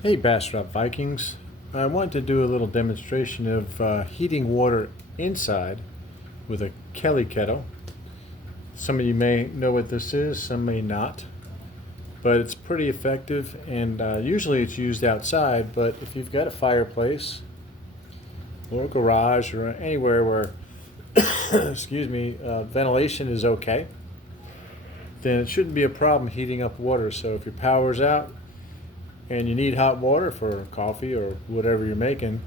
Hey Bastrop Vikings. I wanted to do a little demonstration of heating water inside with a Kelly kettle. Some of you may know what this is, some may not. But it's pretty effective, and usually it's used outside, but if you've got a fireplace or a garage or anywhere where excuse me, ventilation is okay, then it shouldn't be a problem heating up water. So if your power's out and you need hot water for coffee or whatever you're making,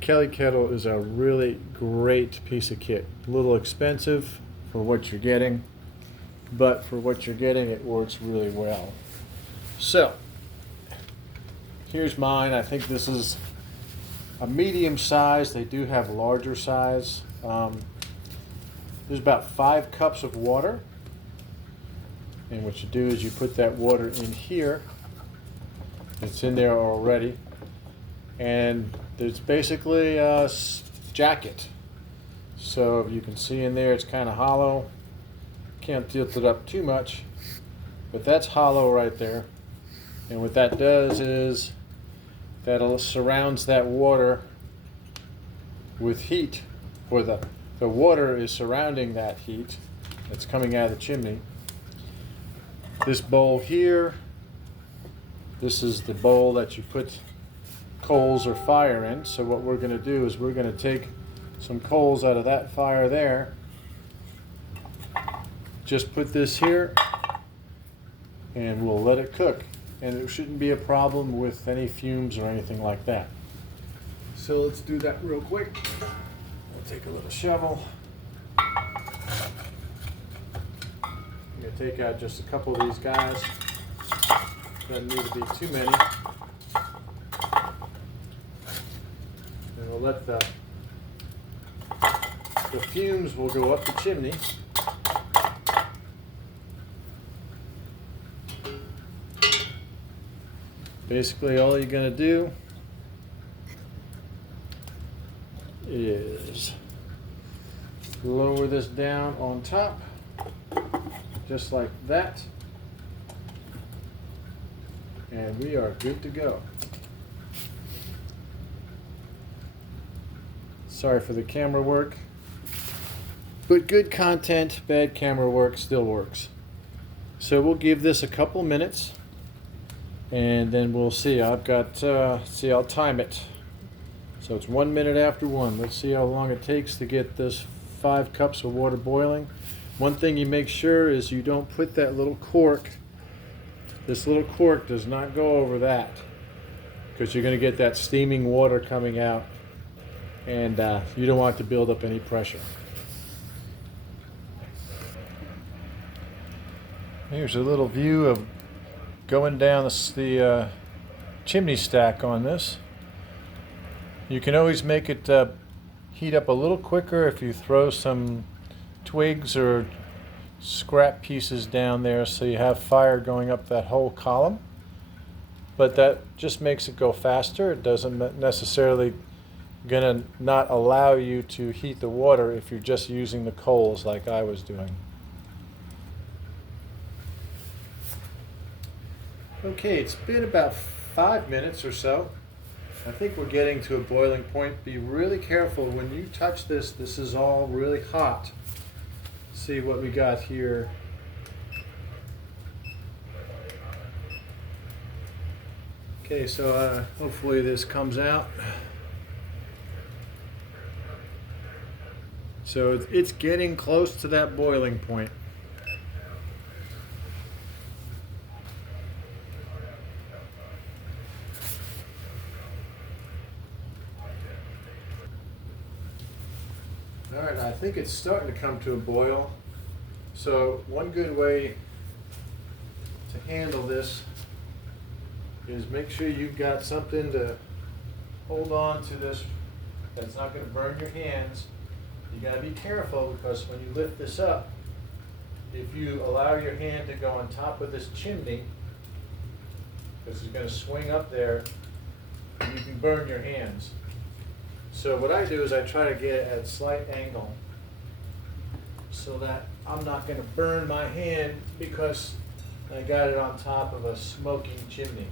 Kelly Kettle is a really great piece of kit. A little expensive for what you're getting, but for what you're getting, it works really well. So, here's mine. I think this is a medium size. They do have larger size. There's about 5 cups of water. And what you do is you put that water in here. It's in there already. And there's basically a jacket. So you can see in there it's kind of hollow. Can't tilt it up too much, but that's hollow right there. And what that does is that it surrounds that water with heat, or the water is surrounding that heat that's coming out of the chimney. This bowl here, this is the bowl that you put coals or fire in. So what we're going to do is we're going to take some coals out of that fire there, just put this here, and we'll let it cook. And there shouldn't be a problem with any fumes or anything like that. So let's do that real quick. I'll take a little shovel. I'm going to take out just a couple of these guys. Doesn't need to be too many. And we'll let the fumes will go up the chimney. Basically, all you're going to do is lower this down on top, just like that, and we are good to go. Sorry for the camera work, but good content, bad camera work still works. So we'll give this a couple minutes, and then we'll see. I've got, I'll time it. So it's 1 minute after 1. Let's see how long it takes to get this 5 cups of water boiling. One thing you make sure is you don't put that little cork. This little cork does not go over that, because you're going to get that steaming water coming out, and you don't want to build up any pressure. Here's a little view of going down the chimney stack on this. You can always make it heat up a little quicker if you throw some twigs or scrap pieces down there, so you have fire going up that whole column. But that just makes it go faster. It doesn't necessarily gonna not allow you to heat the water if you're just using the coals like I was doing. Okay, it's been about 5 minutes or so. I think we're getting to a boiling point. Be really careful when you touch this. This is all really hot. See what we got here. Okay, so hopefully this comes out. So it's getting close to that boiling point. All right, I think it's starting to come to a boil. So one good way to handle this is make sure you've got something to hold on to this that's not going to burn your hands. You got to be careful, because when you lift this up, if you allow your hand to go on top of this chimney, this is going to swing up there, you can burn your hands. So what I do is I try to get it at a slight angle so that I'm not going to burn my hand because I got it on top of a smoking chimney.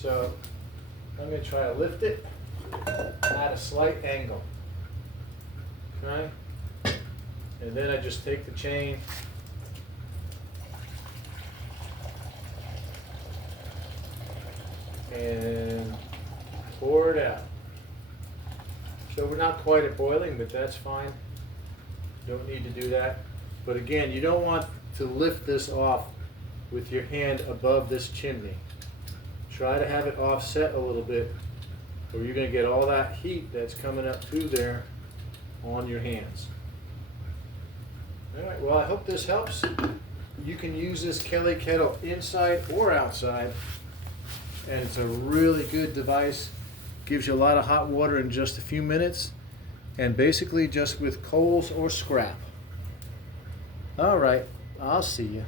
So I'm going to try to lift it at a slight angle. Okay? And then I just take the chain and pour it out. So we're not quite at boiling, but that's fine. Don't need to do that. But again, you don't want to lift this off with your hand above this chimney. Try to have it offset a little bit, or you're going to get all that heat that's coming up through there on your hands. All right, well, I hope this helps. You can use this Kelly kettle inside or outside, and it's a really good device. Gives you a lot of hot water in just a few minutes, and basically just with coals or scrap. All right, I'll see you.